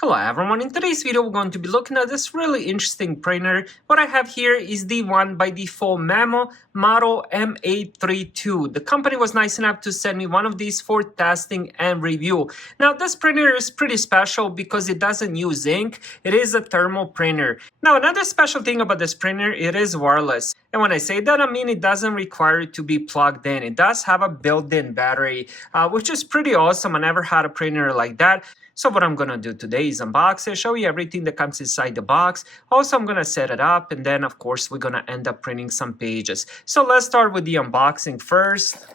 Hello everyone, in today's video we're going to be looking at this really interesting printer. What I have here is the one by the Phomemo model M832. The company was nice enough to send me one of these for testing and review. Now this printer is pretty special because it doesn't use ink, it is a thermal printer. Now another special thing about this printer, it is wireless. And when I say that, I mean it doesn't require it to be plugged in. It does have a built-in battery, which is pretty awesome. I never had a printer like that. So what I'm going to do today is unbox it, show you everything that comes inside the box. Also, I'm going to set it up, and then, of course, we're going to end up printing some pages. So let's start with the unboxing first.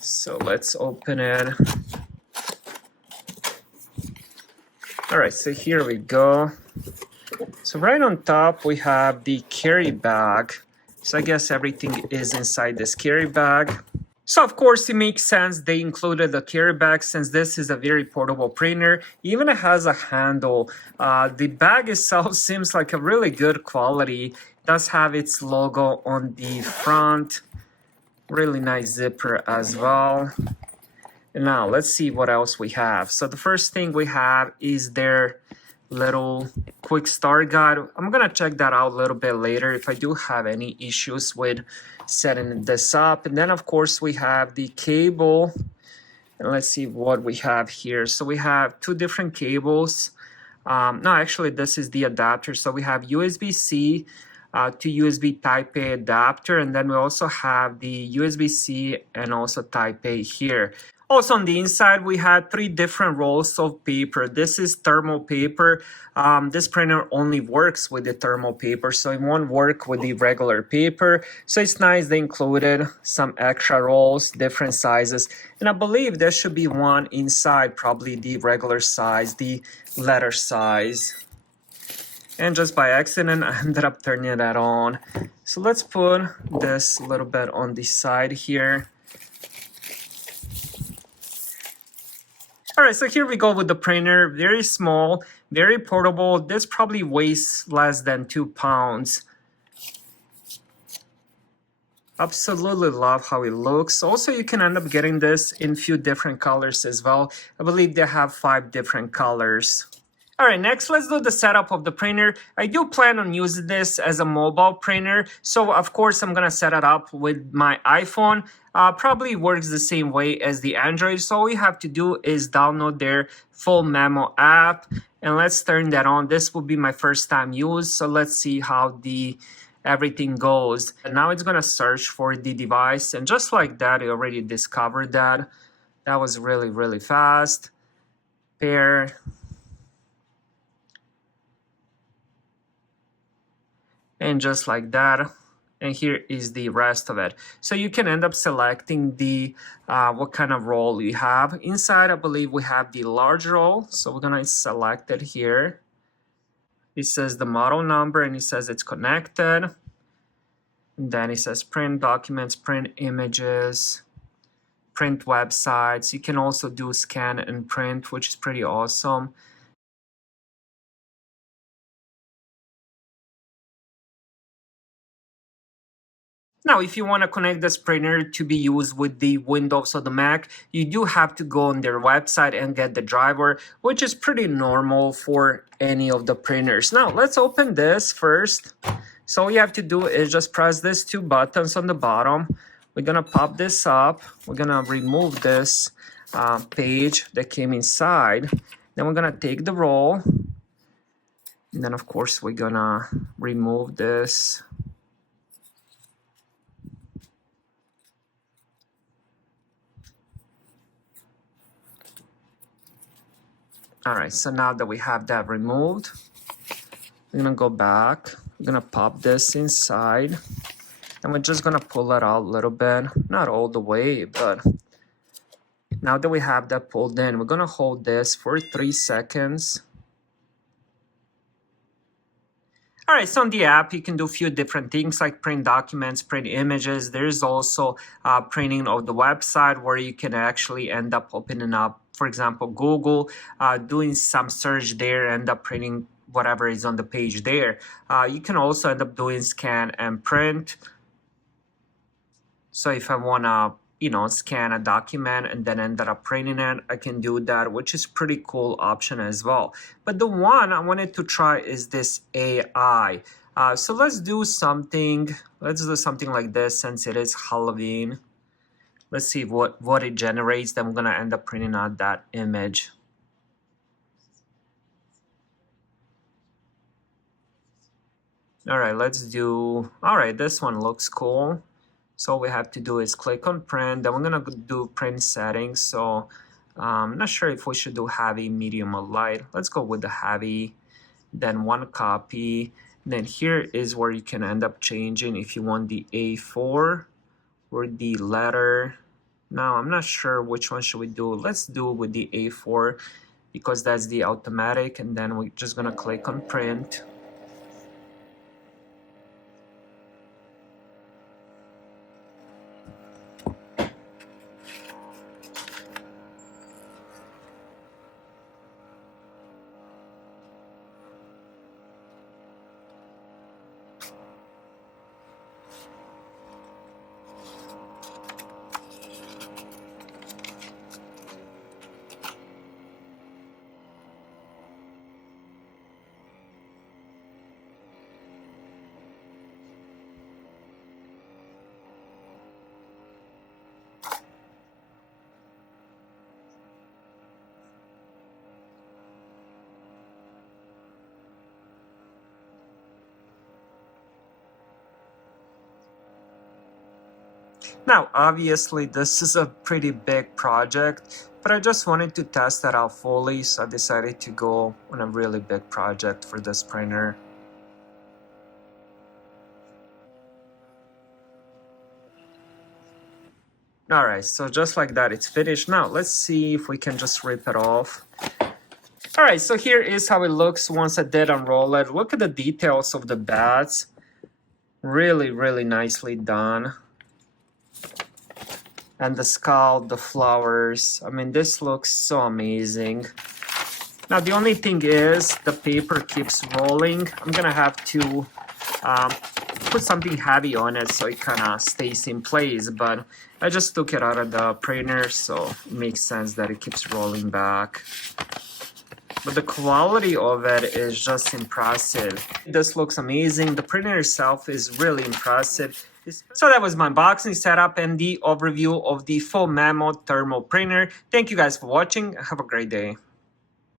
So let's open it. All right, so here we go. So right on top, we have the carry bag. So I guess everything is inside this carry bag. So of course it makes sense they included the carry bag since this is a very portable printer. Even it has a handle. The bag itself seems like a really good quality. It does have its logo on the front. Really nice zipper as well. And now let's see what else we have. So the first thing we have is their little quick start guide. I'm gonna check that out a little bit later if I do have any issues with setting this up. And then of course we have the cable, and let's see what we have here. So we have two different cables. No, actually this is the adapter. So we have USB-C to USB Type-A adapter, and then we also have the USB-C and also Type-A here. Also on the inside, we had three different rolls of paper. This is thermal paper. This printer only works with the thermal paper, so it won't work with the regular paper. So it's nice they included some extra rolls, different sizes. And I believe there should be one inside, probably the regular size, the letter size. And just by accident, I ended up turning that on. So let's put this a little bit on the side here. All right, so here we go with the printer. Very small, very portable. This probably weighs less than 2 pounds. Absolutely love how it looks. Also, you can end up getting this in a few different colors as well. I believe they have 5 different colors. All right, next let's do the setup of the printer. I do plan on using this as a mobile printer. So of course I'm gonna set it up with my iPhone. Probably works the same way as the Android. So all you have to do is download their Phomemo app and let's turn that on. This will be my first time use. So let's see how everything goes. And now it's gonna search for the device, and just like that, it already discovered that. That was really, really fast. Pair. And just like that, and here is the rest of it. So you can end up selecting the what kind of roll you have. Inside, I believe we have the large roll, so we're gonna select it here. It says the model number and it says it's connected. And then it says print documents, print images, print websites. You can also do scan and print, which is pretty awesome. Now, if you want to connect this printer to be used with the Windows or the Mac, you do have to go on their website and get the driver, which is pretty normal for any of the printers. Now, let's open this first. So all you have to do is just press these 2 buttons on the bottom. We're going to pop this up. We're going to remove this page that came inside. Then we're going to take the roll. And then, of course, we're going to remove this. All right, so now that we have that removed, we're gonna go back. We're gonna pop this inside, and we're just gonna pull it out a little bit, not all the way, but now that we have that pulled in, we're gonna hold this for 3 seconds. All right, so on the app, you can do a few different things like print documents, print images. There's also printing of the website where you can actually end up opening up, for example, Google, doing some search there, end up printing whatever is on the page there. You can also end up doing scan and print. So if I want to scan a document and then ended up printing it, I can do that, which is pretty cool option as well. But the one I wanted to try is this AI. So let's do something like this since it is Halloween. Let's see what it generates. Then I'm gonna end up printing out that image. All right, this one looks cool. So all we have to do is click on print. Then we're gonna do print settings. So I'm not sure if we should do heavy, medium, or light. Let's go with the heavy. Then one copy. Then here is where you can end up changing if you want the A4 or the letter. Now I'm not sure which one should we do. Let's do with the A4 because that's the automatic, and then we're just gonna click on print. Now, obviously, this is a pretty big project, but I just wanted to test that out fully, so I decided to go on a really big project for this printer. All right, so just like that, it's finished. Now, let's see if we can just rip it off. All right, so here is how it looks once I did unroll it. Look at the details of the bats. Really, really nicely done. And the skull, the flowers. I mean, this looks so amazing. Now, the only thing is the paper keeps rolling. I'm gonna have to put something heavy on it so it kind of stays in place, but I just took it out of the printer, so it makes sense that it keeps rolling back. But the quality of it is just impressive. This looks amazing. The printer itself is really impressive. So that was my unboxing setup and the overview of the Phomemo thermal printer. Thank you guys for watching. Have a great day.